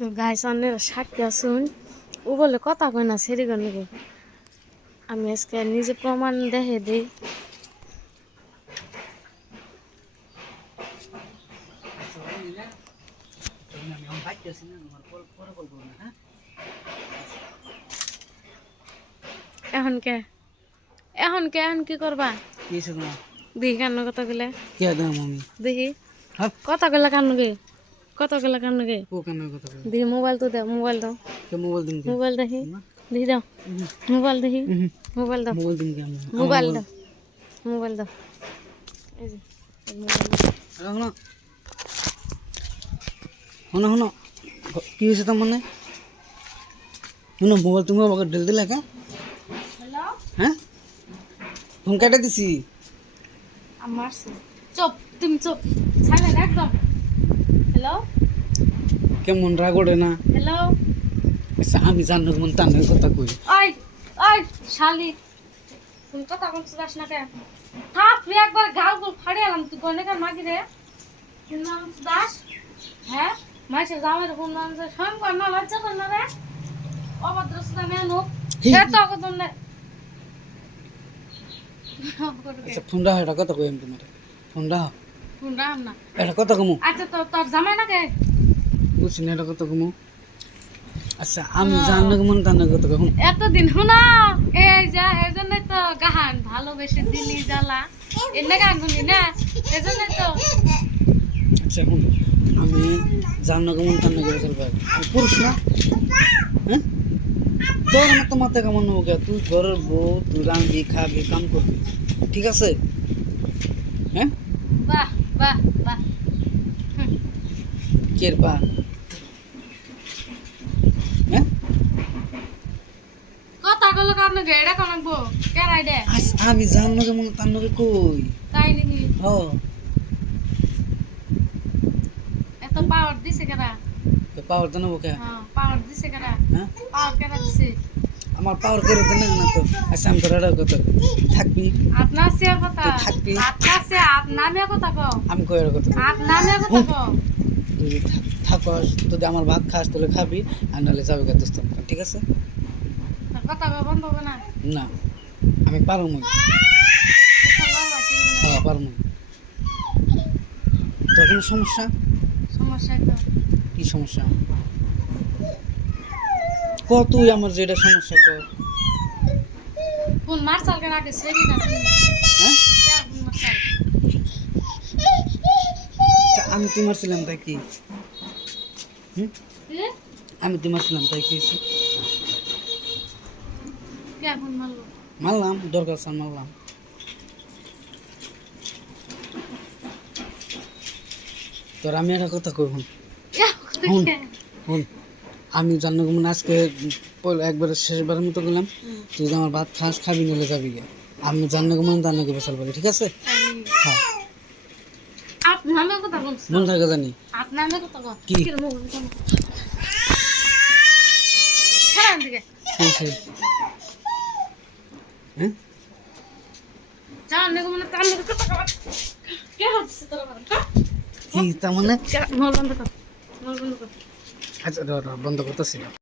তো গাইস অন্যের সাক্ষী আসুন ও বলে কথা কয় না সেরি গর নাকি আমি আজকে নিজে প্রমাণ দেখে দিই। এখন কে এখন কে এখন কি করবা দেখি কান্ন কথা গেলে দেখি কথা গেলে কান্ন গে কথা গেলে কান্ন গে দেখি মোবাইল তো দাও মোবাইল দাও মোবাইল দেখি দেখি দাও মোবাইল দেখি মোবাইল দাও মোবাইল দাও মোবাইল দাও এই যে মোবাইল শুনো শুনো কি হয়েছে তার মানে শুনো মোবাইল তুমি আমাকে ঢেল দিলে কা হ্যাঁ ফোন কেটে দিছি আমার চুপ তুমি চুপ সাইলেন্ট একদম। হ্যালো কেমন রাগ ওঠে না? হ্যালো আচ্ছা আমি জানো মন তার কথা কই ওই ওই শালি তুমি কথা বলছিস না কেন থাক তুই একবার গাল গোল ফাড়ে এলাম তুই গনেকার মাগি রে তোর নাম দাস হ্যাঁ মাইসে জামাইর ফোন নাম যে সম কর না লজ্জা কর না রে অভদ্র সুদা মেনু এত কত না আচ্ছা ফোন রাখ এটা কথা কই আমি তোমার ফোন রাখ না এটা কথা কমু আচ্ছা তো তোর জামাই না কে বুঝছি না এটা কথা কমু আচ্ছা আমি জানো মন তার কথা কমু এতদিন শোনা এই যা এজন্যই তো গাহান ভালোবেসে দিলি জ্বালা এনে গান শুনি না এজন্যই তো আচ্ছা শুন আমি জানো মন তার কথা চলবে আমি পুরুষ না হ্যাঁ তোর আমার তো মাথা কেমন হবো কে তুই ঘরের বউ তুই রাঁধবি খাবি কাম করবি ঠিক আছে হ্যাঁ বাহ বাহ বাহ কের বা হ্যাঁ কথা গুলো কারণ এটা কানবো কেন আইডে আমি জানো কেমন তার নকে কই তাই নাকি হ এত পাওয়ার দিছে কেনা পাওয়ার দেন কে হ্যাঁ পাওয়ার দিছে কেনা হ্যাঁ পাওয়ার কেনা দিছে আমার পাওয়ার করে দেন না তো আচ্ছা আমি তোর এটা কথা থাকবি আপনার সে কথা তুই থাকবি আপনার সে নামে কথা কও আমি কই এর কথা নামে কথা কও তুই থাকস যদি আমার ভাত খাস তাহলে খাবি আর নাহলে যাবে কে দোস্ত ঠিক আছে কথা বন্ধ হবে না না আমি পারমই হ্যাঁ পারমই তোর কোনো সমস্যা সমস্যা তো কি সমস্যা ক তুই আমার যেটা সমস্যা ক কোন মার্শাল কেন আগে সেরি না তুমি হ্যাঁ কোন মার্শাল আমি তোমার ছিলাম তাই কি এ আমি তোমার ছিলাম তাই কি কে ফোন মারলো মারলাম দরকার স্যার মারলাম তোর আমি একটা কথা কই শুন শুন আমি জানো মনে আজকে একবারে শেষবারের মতো গেলাম তুই যদি আমার ভাত খাস খাবি নিলে যাবি গে আমি জানো মনে তার নাকি বেসাল পারি ঠিক আছে হ্যাঁ আপনি আমি কথা বলছি মন থাকে জানি আপনি আমি কথা কও কি? হ্যাঁ দিকে হ্যাঁ জান দেখো মানে তার নাকি কথা কও কে হচ্ছে তোর কি তার মানে মোর বন্ধ কর মোর বন্ধ কর আচ্ছা বন্ধ করতেছি